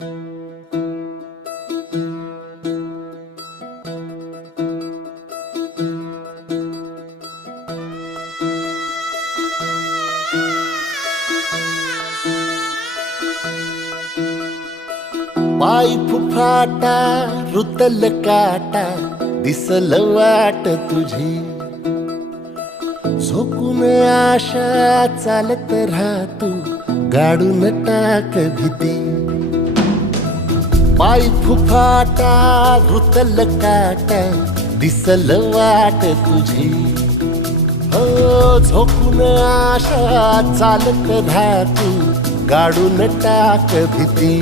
पाय फुफाटा रुतल काटा दिसल वाट तुझी, झोकून आशा चालत राहा तू, गाडून टाक भीती. पाय फुफाटा रुतल काटा दिसल वाट तुझी, हो झोकून आशा चालत राहा तू, गाडून टाक भीती.